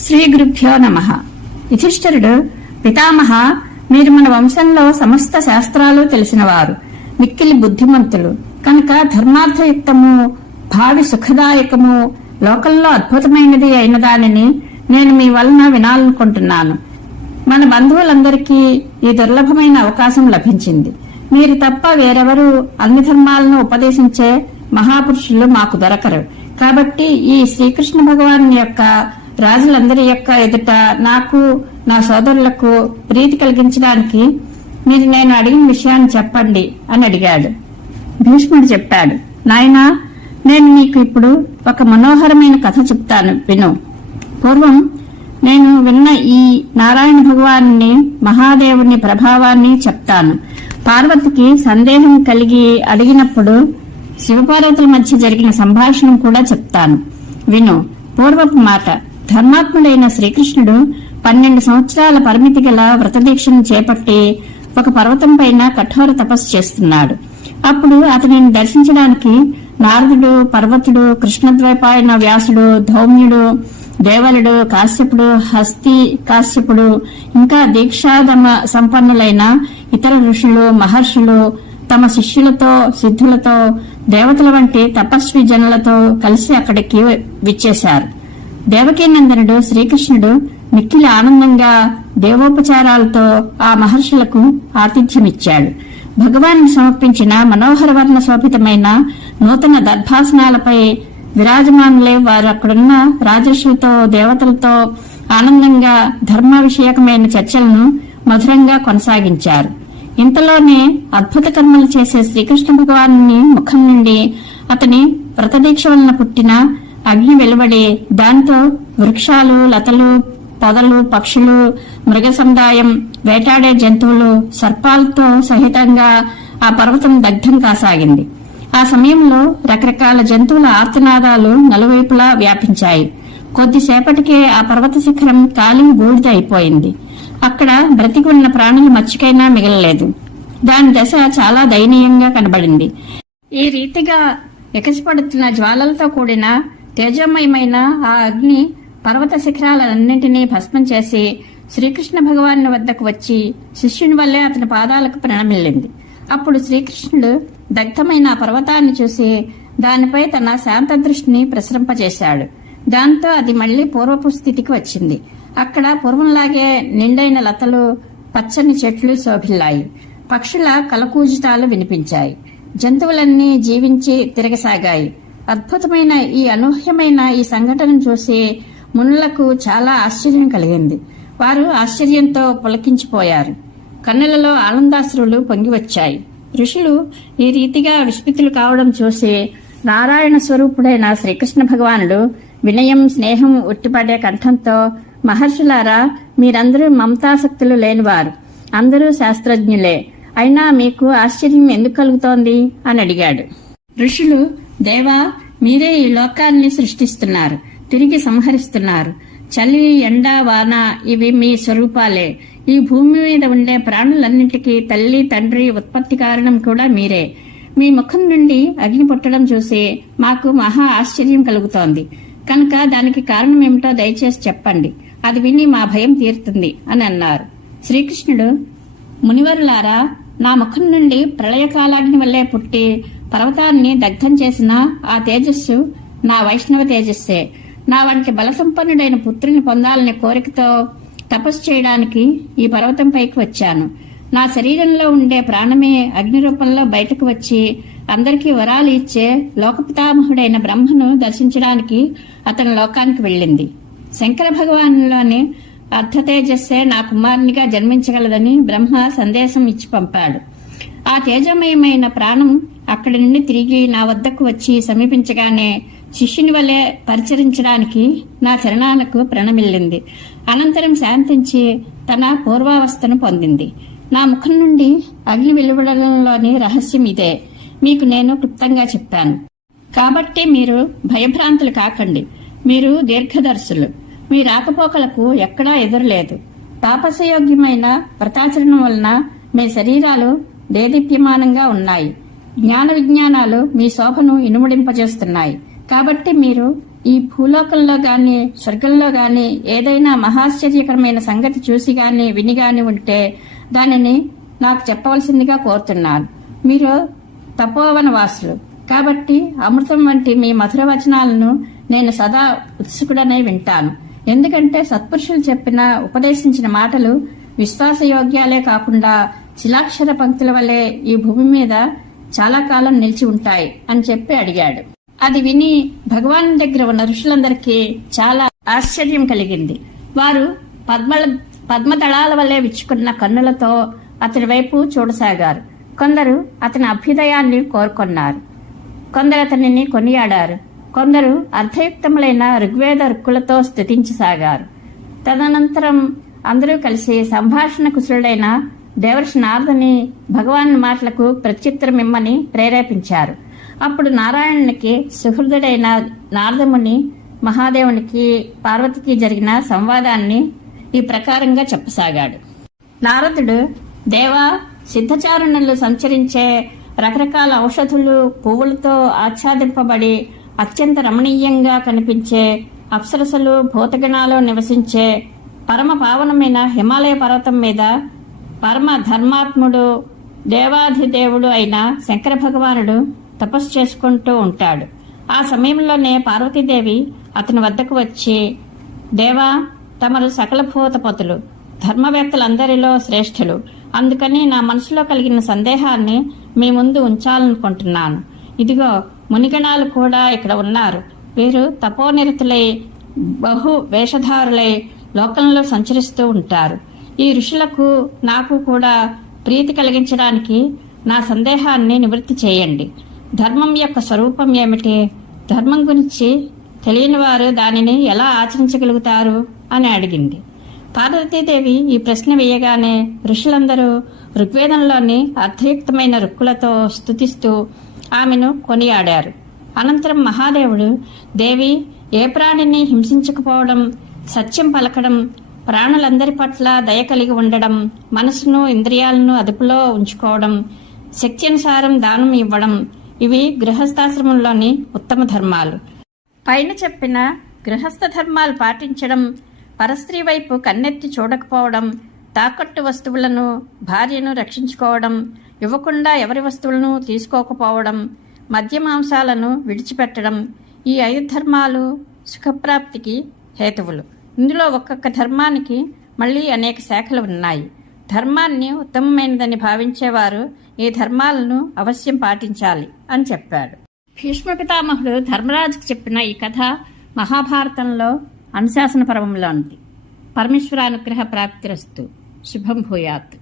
శ్రీ గురుభ్యో నమః. యుధిష్ఠిరుడు, పితామహ, మీరు మన వంశంలో సమస్త శాస్త్రాలు తెలిసినవారు, మిక్కిలి బుద్ధిమంతులు కనుక ధర్మార్థయుక్తము, భావి సుఖదాయకము, లోకంలో అద్భుతమైనది అయిన దానిని నేను మీ వలన వినాలనుకుంటున్నాను. మన బంధువులందరికీ ఈ దుర్లభమైన అవకాశం లభించింది. మీరు తప్ప వేరెవరూ అన్ని ధర్మాలను ఉపదేశించే మహాపురుషులు మాకు దొరకరు. కాబట్టి ఈ శ్రీకృష్ణ భగవాన్ యొక్క రాజులందరి యొక్క ఎదుట నాకు, నా సోదరులకు ప్రీతి కలిగించడానికి మీరు నేను అడిగిన విషయాన్ని చెప్పండి అని అడిగాడు. భీష్ముడు చెప్పాడు, నాయనా, నేను నీకు ఇప్పుడు ఒక మనోహరమైన కథ చెప్తాను, విను. పూర్వం నేను విన్న ఈ నారాయణ భగవాన్ని, మహాదేవుని ప్రభావాన్ని చెప్తాను. పార్వతికి సందేహం కలిగి అడిగినప్పుడు శివపార్వతుల మధ్య జరిగిన సంభాషణ కూడా చెప్తాను, విను. పూర్వపు మాట. ధర్మాత్ముడైన శ్రీకృష్ణుడు 12 సంవత్సరాల పరిమితి గల వ్రతదీక్షను చేపట్టి ఒక పర్వతం పైన కఠోర తపస్సు చేస్తున్నాడు. అప్పుడు అతనిని దర్శించడానికి నారదుడు, పర్వతుడు, కృష్ణద్వైపాయన వ్యాసుడు, ధౌమ్యుడు, దేవలుడు, కాశ్యపుడు, హస్తి కాశ్యపుడు, ఇంకా దీక్షాదమ సంపన్నులైన ఇతర ఋషులు, మహర్షులు తమ శిష్యులతో, సిద్ధులతో, దేవతల వంటి తపస్వి జనులతో కలిసి అక్కడికి విచ్చేశారు. దేవకీనందనుడు శ్రీకృష్ణుడు మిక్కిలి ఆనందంగా దేవోపచారాలతో ఆ మహర్షులకు ఆతిథ్యమిచ్చాడు. భగవాన్ సమర్పించిన మనోహర వర్ణ శోభితమైన నూతన దర్భాసనాలపై విరాజమానులే వారు అక్కడున్న రాజర్షులతో, దేవతలతో ఆనందంగా ధర్మ విషయకమైన చర్చలను మధురంగా కొనసాగించారు. ఇంతలోనే అద్భుత కర్మలు చేసే శ్రీకృష్ణ భగవాను ముఖం నుండి అతని వ్రతదీక్ష వలన పుట్టిన అగ్ని వెలువడి దాంతో వృక్షాలు, లతలు, పొదలు, పక్షులు, మృగ సముదాయం, వేటాడే జంతువులు, సర్పాలతో సహితంగా ఆ పర్వతం దగ్ధం కాసాగింది. ఆ సమయంలో రకరకాల జంతువుల ఆర్తనాదాలు నలువైపులా వ్యాపించాయి. కొద్దిసేపటికే ఆ పర్వత శిఖరం కాలి బూడిద అయిపోయింది. అక్కడ బ్రతికి ఉన్న ప్రాణులు మచ్చికైనా మిగలలేదు. దాని దశ చాలా దయనీయంగా కనబడింది. ఈ రీతిగా ఎకసిపడుతున్న జ్వాలలతో కూడిన తేజోమయమైన ఆ అగ్ని పర్వత శిఖరాలన్నింటినీ భస్మం చేసి శ్రీకృష్ణ భగవాను వద్దకు వచ్చి శిష్యుని వల్లే అతని పాదాలకు ప్రణమిల్లింది. అప్పుడు శ్రీకృష్ణుడు దగ్ధమైన ఆ పర్వతాన్ని చూసి దానిపై తన శాంత దృష్టిని ప్రసరింపజేశాడు. దాంతో అది మళ్లీ పూర్వపు స్థితికి వచ్చింది. అక్కడ పూర్వంలాగే నిండైన లతలు, పచ్చని చెట్లు శోభిల్లాయి. పక్షుల కలకూజితాలు వినిపించాయి. జంతువులన్నీ జీవించి తిరగసాగాయి. అద్భుతమైన ఈ అనూహ్యమైన ఈ సంఘటన చూసి మునులకు చాలా ఆశ్చర్యం కలిగింది. వారు ఆశ్చర్యంతో పులకించిపోయారు. కన్నులలో ఆనందాశ్రులు పొంగివచ్చాయి. ఋషులు ఈ రీతిగా విస్మితులు కావడం చూసి నారాయణ స్వరూపుడైన శ్రీకృష్ణ భగవానుడు వినయం, స్నేహం ఉట్టిపడే కంఠంతో, మహర్షులారా, మీరందరూ మమతాసక్తులు లేనివారు, అందరూ శాస్త్రజ్ఞులే, అయినా మీకు ఆశ్చర్యం ఎందుకు కలుగుతోంది అని అడిగాడు. ఋషులు, దేవా, మీరే ఈ లోకాన్ని సృష్టిస్తున్నారు, తిరిగి సంహరిస్తున్నారు. చలి, ఎండ, వాన ఇవి మీ స్వరూపాలే. ఈ భూమి మీద ఉండే ప్రాణులన్నింటికీ తల్లి, తండ్రి, ఉత్పత్తి కారణం కూడా మీరే. మీ ముఖం నుండి అగ్ని పుట్టడం చూసి మాకు మహా ఆశ్చర్యం కలుగుతోంది. కనుక దానికి కారణం ఏమిటో దయచేసి చెప్పండి. అది విని మా భయం తీరుతుంది అని అన్నారు. శ్రీకృష్ణుడు, మునివరులారా, నా ముఖం నుండి ప్రళయకాలాగ్ని వల్లే పుట్టి పర్వతాన్ని దగ్ధం చేసిన ఆ తేజస్సు నా వైష్ణవ తేజస్సే. నా వంటి బలసంపన్నుడైన పుత్రుని పొందాలనే కోరికతో తపస్సు చేయడానికి ఈ పర్వతం పైకి వచ్చాను. నా శరీరంలో ఉండే ప్రాణమే అగ్ని రూపంలో బయటకు వచ్చి అందరికీ వరాలు ఇచ్చే లోకపితామహుడైన బ్రహ్మను దర్శించడానికి అతని లోకానికి వెళ్ళింది. శంకర భగవానులోని అర్ధతేజస్సే నా కుమారునిగా జన్మించగలదని బ్రహ్మ సందేశం ఇచ్చి పంపాడు. ఆ తేజమయమైన ప్రాణం అక్కడి నుండి తిరిగి నా వద్దకు వచ్చి సమీపించగానే శిష్యుని వలె పరిచరించడానికి నా చరణాలకు ప్రణమిల్లింది. అనంతరం శాంతించి తన పూర్వావస్థను పొందింది. నా ముఖం నుండి అగ్ని వెలువడంలోని రహస్యం ఇదే. మీకు నేను క్లుప్తంగా చెప్పాను. కాబట్టి మీరు భయభ్రాంతులు కాకండి. మీరు దీర్ఘదర్శులు. మీ రాకపోకలకు ఎక్కడా ఎదురులేదు. తాపసయోగ్యమైన వ్రతాచరణం వలన మీ శరీరాలు దేదీప్యమానంగా ఉన్నాయి. జ్ఞాన విజ్ఞానాలు మీ శోభను ఇనుముడింపజేస్తున్నాయి. కాబట్టి మీరు ఈ భూలోకంలో గాని స్వర్గంలో గాని ఏదైనా మహాశ్చర్యకరమైన సంగతి చూసి గాని విని గాని ఉంటే దానిని నాకు చెప్పవలసిందిగా కోరుతున్నాను. మీరు తపోవన వాసులు కాబట్టి అమృతం వంటి మీ మధుర వచనాలను నేను సదా ఉత్సుకుడనై వింటాను. ఎందుకంటే సత్పురుషులు చెప్పిన ఉపదేశించిన మాటలు విశ్వాసయోగ్యాలే కాకుండా శిలాక్షర పంక్తుల వల్లే ఈ భూమి మీద చాలా కాలం నిలిచి ఉంటాయి అని చెప్పి అడిగాడు. అది విని భగవాన్ దగ్గర ఉన్న ఋషులందరికీ చాలా ఆశ్చర్యం కలిగింది. వారు పద్మదళాల వల్లే విచ్చుకున్న కన్నులతో అతని వైపు చూడసాగారు. కొందరు అతని అభ్యుదయాన్ని కోరుకున్నారు, కొందరు అతనిని కొనియాడారు, కొందరు అర్థయుక్తములైన ఋగ్వేద రుక్కులతో స్తుతించసాగారు. తదనంతరం అందరూ కలిసి సంభాషణ కుశలుడైన దేవర్షి నారదుని భగవాన్ మాటలకు ప్రత్యుత్తరమిమ్మని ప్రేరేపించారు. అప్పుడు నారాయణునికి సుహృదుడైన నారదముని మహాదేవునికి పార్వతికి జరిగిన సంవాదాన్ని ఈ ప్రకారంగా చెప్పసాగాడు. నారదుడు, దేవా, సిద్ధచారణలు సంచరించే రకరకాల ఔషధులు పువ్వులతో ఆచ్ఛాదింపబడి అత్యంత రమణీయంగా కనిపించే అప్సరసలు భూతగణాలు నివసించే పరమ పావనమైన హిమాలయ పర్వతం మీద పరమ ధర్మాత్ముడు దేవాధిదేవుడు అయిన శంకర భగవానుడు తపస్సు చేసుకుంటూ ఉంటాడు. ఆ సమయంలోనే పార్వతీదేవి అతని వద్దకు వచ్చి, దేవా, తమరు సకల భూతపతులు, ధర్మవేత్తలందరిలో శ్రేష్ఠులు. అందుకని నా మనసులో కలిగిన సందేహాన్ని మీ ముందు ఉంచాలనుకుంటున్నాను. ఇదిగో మునిగణాలు కూడా ఇక్కడ ఉన్నారు. వీరు తపోనిరతులై బహు వేషధారులై లోకంలో సంచరిస్తూ ఉంటారు. ఈ ఋషులకు నాకు కూడా ప్రీతి కలిగించడానికి నా సందేహాన్ని నివృత్తి చేయండి. ధర్మం యొక్క స్వరూపం ఏమిటి? ధర్మం గురించి తెలియని వారు దానిని ఎలా ఆచరించగలుగుతారు అని అడిగింది. పార్వతీదేవి ఈ ప్రశ్న వేయగానే ఋషులందరూ ఋగ్వేదంలోని అర్థయుక్తమైన రుక్కులతో స్తుతిస్తూ ఆమెను కొనియాడారు. అనంతరం మహాదేవుడు, దేవి, ఏ ప్రాణిని హింసించకపోవడం, సత్యం పలకడం, ప్రాణులందరి పట్ల దయ కలిగి ఉండడం, మనసును ఇంద్రియాలను అదుపులో ఉంచుకోవడం, శక్త్యానుసారం దానం ఇవ్వడం, ఇవి గృహస్థాశ్రమంలోని ఉత్తమ ధర్మాలు. పైన చెప్పిన గృహస్థ ధర్మాలు పాటించడం, పరస్త్రీ వైపు కన్నెత్తి చూడకపోవడం, తాకట్టు వస్తువులను భార్యను రక్షించుకోవడం, ఇవ్వకుండా ఎవరి వస్తువులను తీసుకోకపోవడం, మద్య మాంసాలను విడిచిపెట్టడం, ఈ 5 ధర్మాలు సుఖప్రాప్తికి హేతువులు. ఇందులో ఒక్కొక్క ధర్మానికి మళ్ళీ అనేక శాఖలు ఉన్నాయి. ధర్మాన్ని ఉత్తమమైనదని భావించేవారు ఈ ధర్మాలను అవశ్యం పాటించాలి అని చెప్పాడు. భీష్మ పితామహుడు ధర్మరాజుకు చెప్పిన ఈ కథ మహాభారతంలో అనుశాసన పర్వంలో ఉంది. పరమేశ్వరానుగ్రహ ప్రాప్తిరస్తు. శుభం భూయాత్.